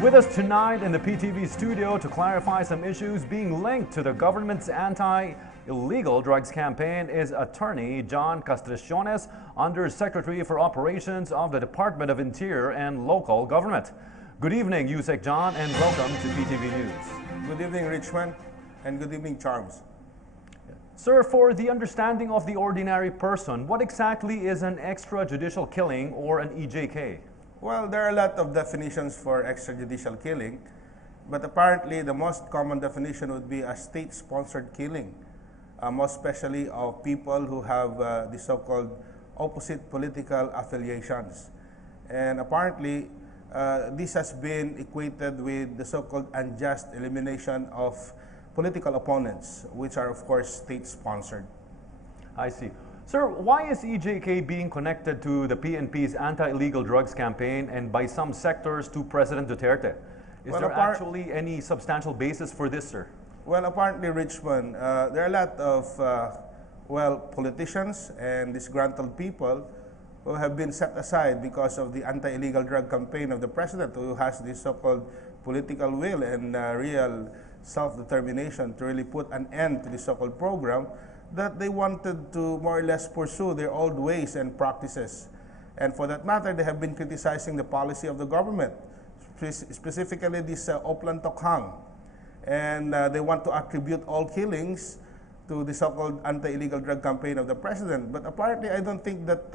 With us tonight in the PTV studio to clarify some issues being linked to the government's anti-illegal drugs campaign is attorney John Castriciones, Undersecretary for Operations of the Department of Interior and Local Government. Good evening, USec John, and welcome to PTV News. Good evening, Richmond, and good evening, Charms. Sir, for the understanding of the ordinary person, what exactly is an extrajudicial killing or an EJK? Well, there are a lot of definitions for extrajudicial killing, but apparently the most common definition would be a state-sponsored killing, most especially of people who have the so-called opposite political affiliations. And apparently, this has been equated with the so-called unjust elimination of political opponents, which are, of course, state-sponsored. I see. Sir, why is EJK being connected to the PNP's anti-illegal drugs campaign and by some sectors to President Duterte? Is there actually any substantial basis for this, sir? Well, apparently, Richmond, there are a lot of, politicians and disgruntled people who have been set aside because of the anti-illegal drug campaign of the President, who has this so-called political will and real self-determination to really put an end to the so-called program, that they wanted to more or less pursue their old ways and practices. And for that matter, they have been criticizing the policy of the government, specifically this Oplan Tokhang. And they want to attribute all killings to the so-called anti-illegal drug campaign of the President. But apparently, I don't think that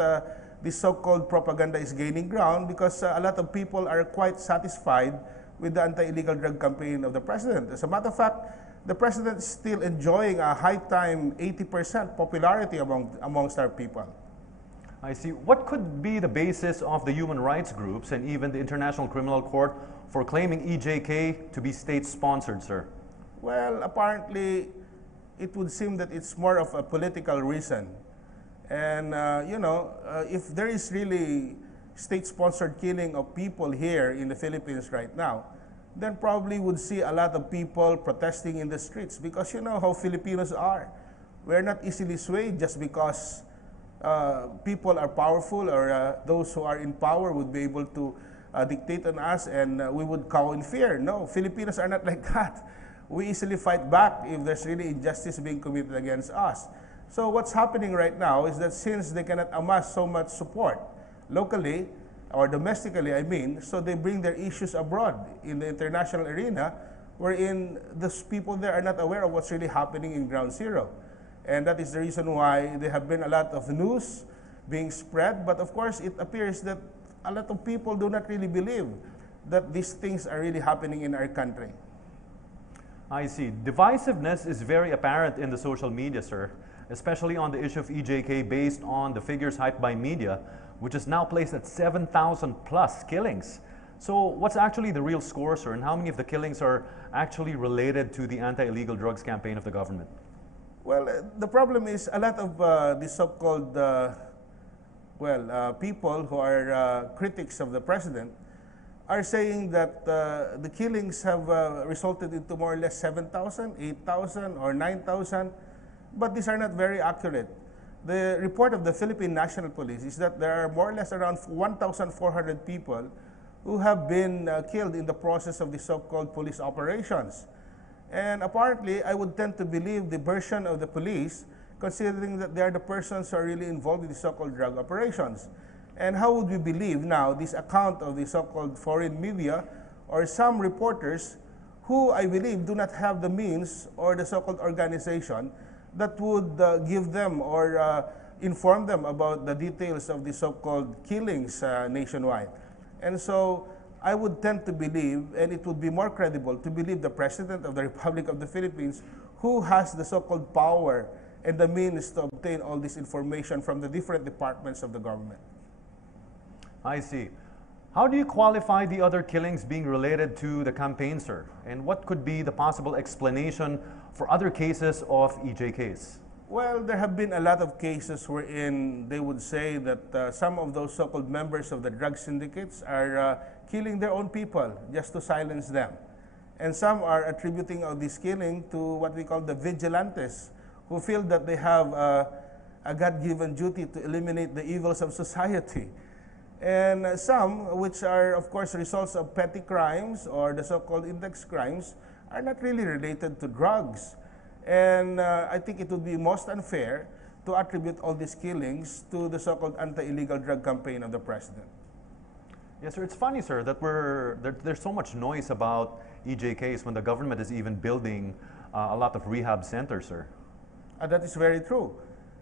this so-called propaganda is gaining ground, because a lot of people are quite satisfied with the anti-illegal drug campaign of the President. As a matter of fact, the President is still enjoying a high-time 80% popularity amongst our people. I see. What could be the basis of the human rights groups and even the International Criminal Court for claiming EJK to be state-sponsored, sir? Well, apparently, it would seem that it's more of a political reason. And, if there is really state-sponsored killing of people here in the Philippines right now, then probably would see a lot of people protesting in the streets, because you know how Filipinos are. We're not easily swayed just because people are powerful, or those who are in power would be able to dictate on us, and we would cower in fear. No, Filipinos are not like that. We easily fight back if there's really injustice being committed against us. So what's happening right now is that since they cannot amass so much support locally, or domestically, I mean, so they bring their issues abroad in the international arena, wherein those people there are not aware of what's really happening in ground zero. And that is the reason why there have been a lot of news being spread. But of course, it appears that a lot of people do not really believe that these things are really happening in our country. I see. Divisiveness is very apparent in the social media, sir, especially on the issue of EJK based on the figures hyped by media, which is now placed at 7,000 plus killings. So what's actually the real score, sir, and how many of the killings are actually related to the anti-illegal drugs campaign of the government? Well, the problem is a lot of the so-called, people who are critics of the President are saying that the killings have resulted into more or less 7,000, 8,000, or 9,000, but these are not very accurate. The report of the Philippine National Police is that there are more or less around 1,400 people who have been killed in the process of the so-called police operations. And apparently, I would tend to believe the version of the police, considering that they are the persons who are really involved in the so-called drug operations. And how would we believe now this account of the so-called foreign media or some reporters who I believe do not have the means or the so-called organization that would give them or inform them about the details of the so-called killings nationwide. And so I would tend to believe, and it would be more credible to believe the President of the Republic of the Philippines, who has the so-called power and the means to obtain all this information from the different departments of the government. I see. How do you qualify the other killings being related to the campaign, sir? And what could be the possible explanation for other cases of EJKs? Well, there have been a lot of cases wherein they would say that some of those so-called members of the drug syndicates are killing their own people just to silence them. And some are attributing all this killing to what we call the vigilantes, who feel that they have a God-given duty to eliminate the evils of society. and some which are, of course, results of petty crimes or the so-called index crimes are not really related to drugs. And I think it would be most unfair to attribute all these killings to the so-called anti-illegal drug campaign of the president. Yes, sir. It's funny, sir, that there's so much noise about EJKs when the government is even building a lot of rehab centers, sir. That is very true.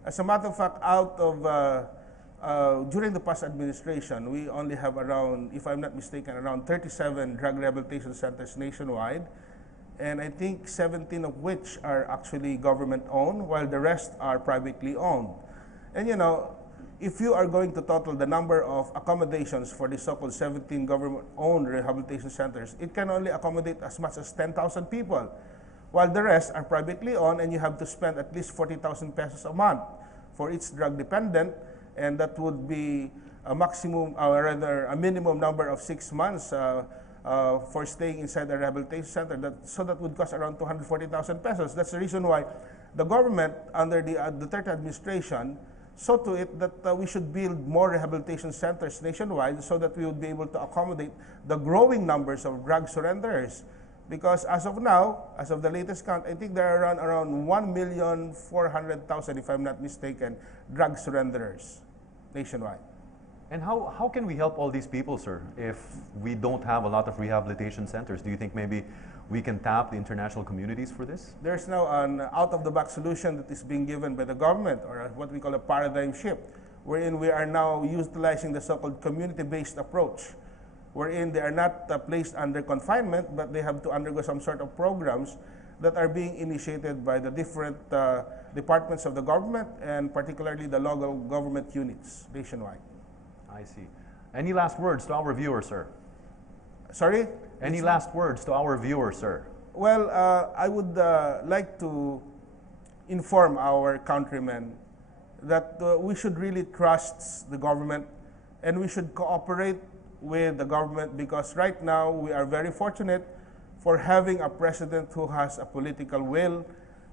As a matter of fact, out of during the past administration, we only have around, if I'm not mistaken, around 37 drug rehabilitation centers nationwide, and I think 17 of which are actually government-owned, while the rest are privately owned. And you know, if you are going to total the number of accommodations for the so-called 17 government-owned rehabilitation centers, it can only accommodate as much as 10,000 people, while the rest are privately owned, and you have to spend at least 40,000 pesos a month for each drug dependent, and that would be a maximum, or rather a minimum number of 6 months for staying inside the rehabilitation center. So that would cost around 240,000 pesos. That's the reason why the government, under the Duterte administration, saw to it that we should build more rehabilitation centers nationwide so that we would be able to accommodate the growing numbers of drug surrenderers. Because as of now, as of the latest count, I think there are around 1,400,000, if I'm not mistaken, drug surrenderers nationwide. And how can we help all these people, sir, if we don't have a lot of rehabilitation centers? Do you think maybe we can tap the international communities for this? There's now an out-of-the-box solution that is being given by the government, or what we call a paradigm shift, wherein we are now utilizing the so-called community-based approach, wherein they are not placed under confinement, but they have to undergo some sort of programs that are being initiated by the different departments of the government, and particularly the local government units nationwide. I see. Any last words to our viewers, sir? Sorry? Any last words to our viewers, sir? Well, I would like to inform our countrymen that we should really trust the government, and we should cooperate with the government, because right now we are very fortunate for having a president who has a political will,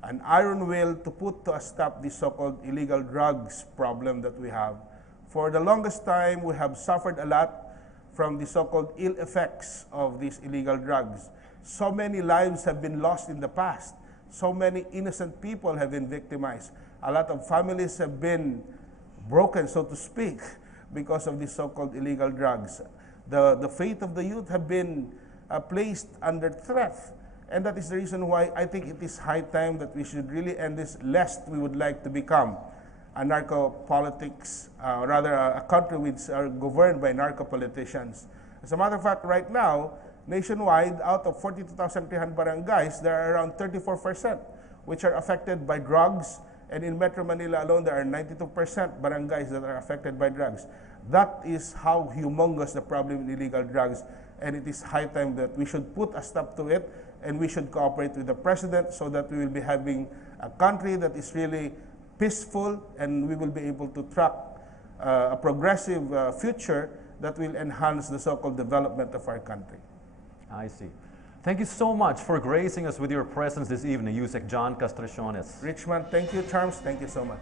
an iron will to put to a stop this so-called illegal drugs problem that we have. For the longest time, we have suffered a lot from the so-called ill effects of these illegal drugs. So many lives have been lost in the past. So many innocent people have been victimized. A lot of families have been broken, so to speak, because of these so-called illegal drugs. The fate of the youth have been placed under threat. And that is the reason why I think it is high time that we should really end this, lest we would like to become a narco-politics, rather a country which are governed by narco-politicians. As a matter of fact, right now, nationwide, out of 42,300 barangays, there are around 34% which are affected by drugs, and in Metro Manila alone, there are 92% barangays that are affected by drugs. That is how humongous the problem with illegal drugs, and it is high time that we should put a stop to it, and we should cooperate with the president so that we will be having a country that is really peaceful, and we will be able to track a progressive future that will enhance the so-called development of our country. I see. Thank you so much for gracing us with your presence this evening, USec John Castriciones. Richmond, thank you, Charms. Thank you so much.